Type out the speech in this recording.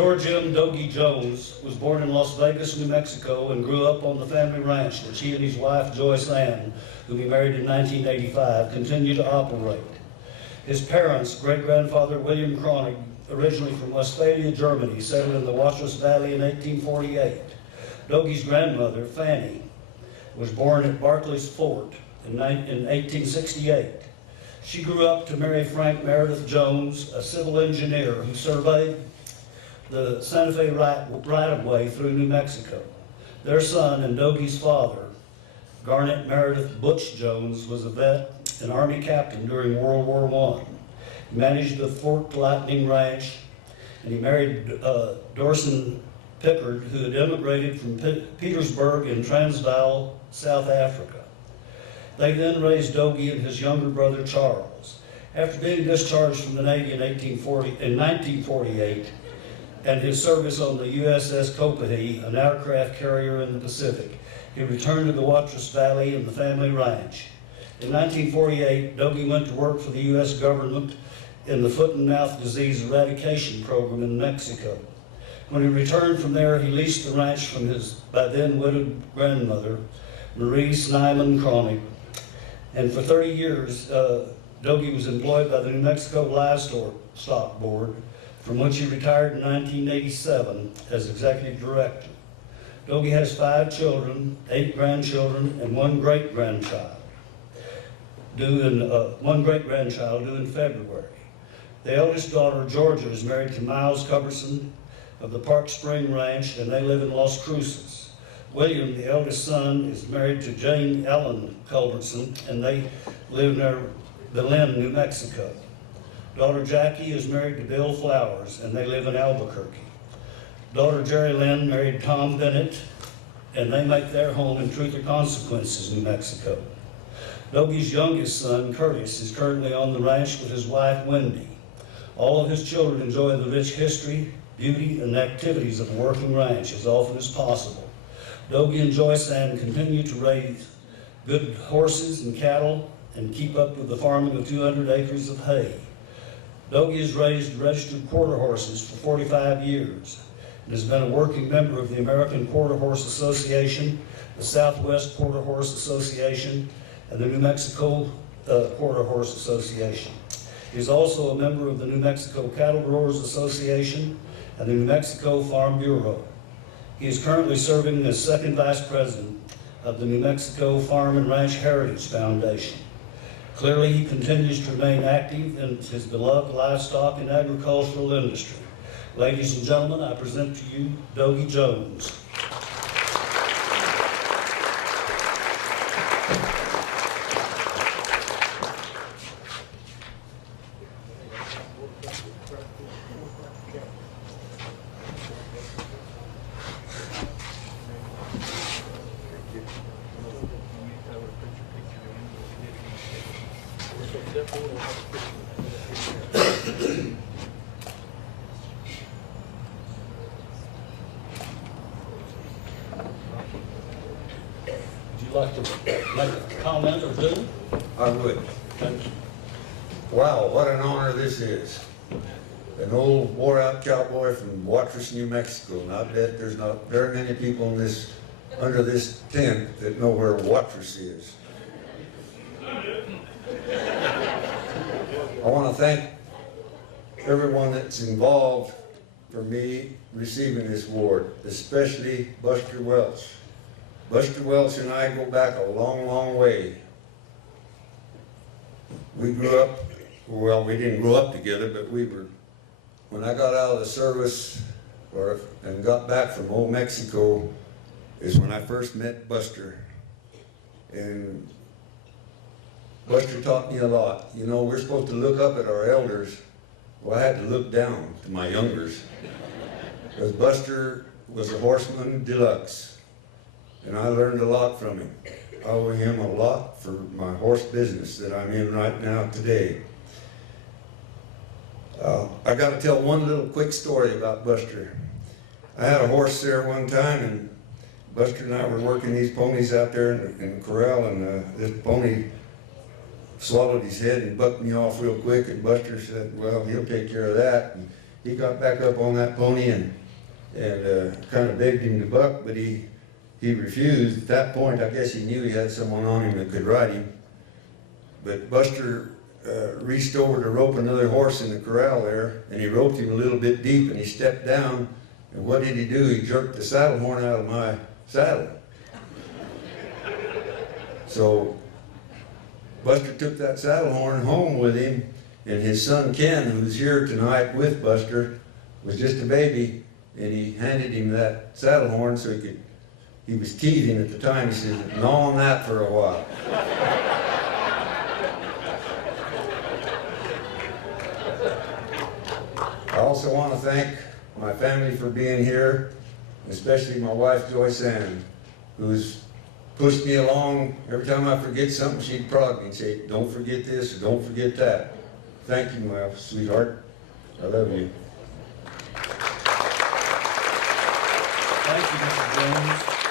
George M. Dogie Jones was born in Las Vegas, New Mexico, and grew up on the family ranch which he and his wife, Joyce Ann, whom he married in 1985, continue to operate. His parents, great-grandfather William Kronig, originally from Westphalia, Germany, settled in the Watrous Valley in 1848. Dogie's grandmother, Fanny, was born at Barclay's Fort in 1868. She grew up to marry Frank Meredith Jones, a civil engineer who surveyed the Santa Fe right-of-way through New Mexico. Their son and Dogie's father, Garnet Meredith Butch Jones, was a vet, an Army captain during World War I. He managed the Fort Lightning Ranch, and he married Dorson Pickard, who had immigrated from Petersburg in Transvaal, South Africa. They then raised Dogie and his younger brother Charles. After being discharged from the Navy in 1948, and his service on the USS Copiahy, an aircraft carrier in the Pacific, he returned to the Watrous Valley and the family ranch. In 1948, Dogie went to work for the U.S. government in the foot and mouth disease eradication program in Mexico. When he returned from there, he leased the ranch from his by then widowed grandmother, Marie Snyman Kronig. And for 30 years, Dogie was employed by the New Mexico Livestock Board, from which he retired in 1987 as executive director. Dogie has 5 children, 8 grandchildren, and 1 great-grandchild due in February. The eldest daughter, Georgia, is married to Miles Culbertson of the Park Spring Ranch, and they live in Las Cruces. William, the eldest son, is married to Jane Ellen Culbertson, and they live near Belen, New Mexico. Daughter Jackie is married to Bill Flowers, and they live in Albuquerque. Daughter Jerry Lynn married Tom Bennett, and they make their home in Truth or Consequences, New Mexico. Dogie's youngest son, Curtis, is currently on the ranch with his wife, Wendy. All of his children enjoy the rich history, beauty, and activities of a working ranch as often as possible. Dogie and Joyce Ann continue to raise good horses and cattle and keep up with the farming of 200 acres of hay. Dogie has raised registered quarter horses for 45 years and has been a working member of the American Quarter Horse Association, the Southwest Quarter Horse Association, and the New Mexico Quarter Horse Association. He is also a member of the New Mexico Cattle Growers Association and the New Mexico Farm Bureau. He is currently serving as second vice president of the New Mexico Farm and Ranch Heritage Foundation. Clearly, he continues to remain active in his beloved livestock and agricultural industry. Ladies and gentlemen, I present to you Dogie Jones. Would you like to make a comment or two? I would. Thank you. Wow, what an honor this is. An old wore-out cowboy from Watrous, New Mexico, and I bet there's not very many people in this, under this tent that know where Watrous is. I want to thank everyone that's involved for me receiving this award, especially Buster Welch. Buster Welch and I go back a long, long way. We grew up, well, we didn't grow up together, but we were, when I got out of the service and got back from old Mexico is when I first met Buster. And Buster taught me a lot. You know, we're supposed to look up at our elders. Well, I had to look down to my youngers. Because Buster was a horseman deluxe. And I learned a lot from him. I owe him a lot for my horse business that I'm in right now today. I got to tell one little quick story about Buster. I had a horse there one time, and Buster and I were working these ponies out there in the corral, and this pony swallowed his head and bucked me off real quick, and Buster said, well, he'll take care of that. And he got back up on that pony and kind of begged him to buck, but he refused. At that point, I guess he knew he had someone on him that could ride him. But Buster reached over to rope another horse in the corral there, and he roped him a little bit deep, and he stepped down, and what did he do? He jerked the saddle horn out of my saddle. So Buster took that saddle horn home with him, and his son Ken, who's here tonight with Buster, was just a baby, and he handed him that saddle horn so he was teething at the time. He said, "Gnaw on that for a while." I also want to thank my family for being here, especially my wife Joyce Ann, who's pushed me along. Every time I forget something, she'd prod me and say, "Don't forget this or don't forget that." Thank you, my sweetheart. I love you. Thank you, Mr. Jones.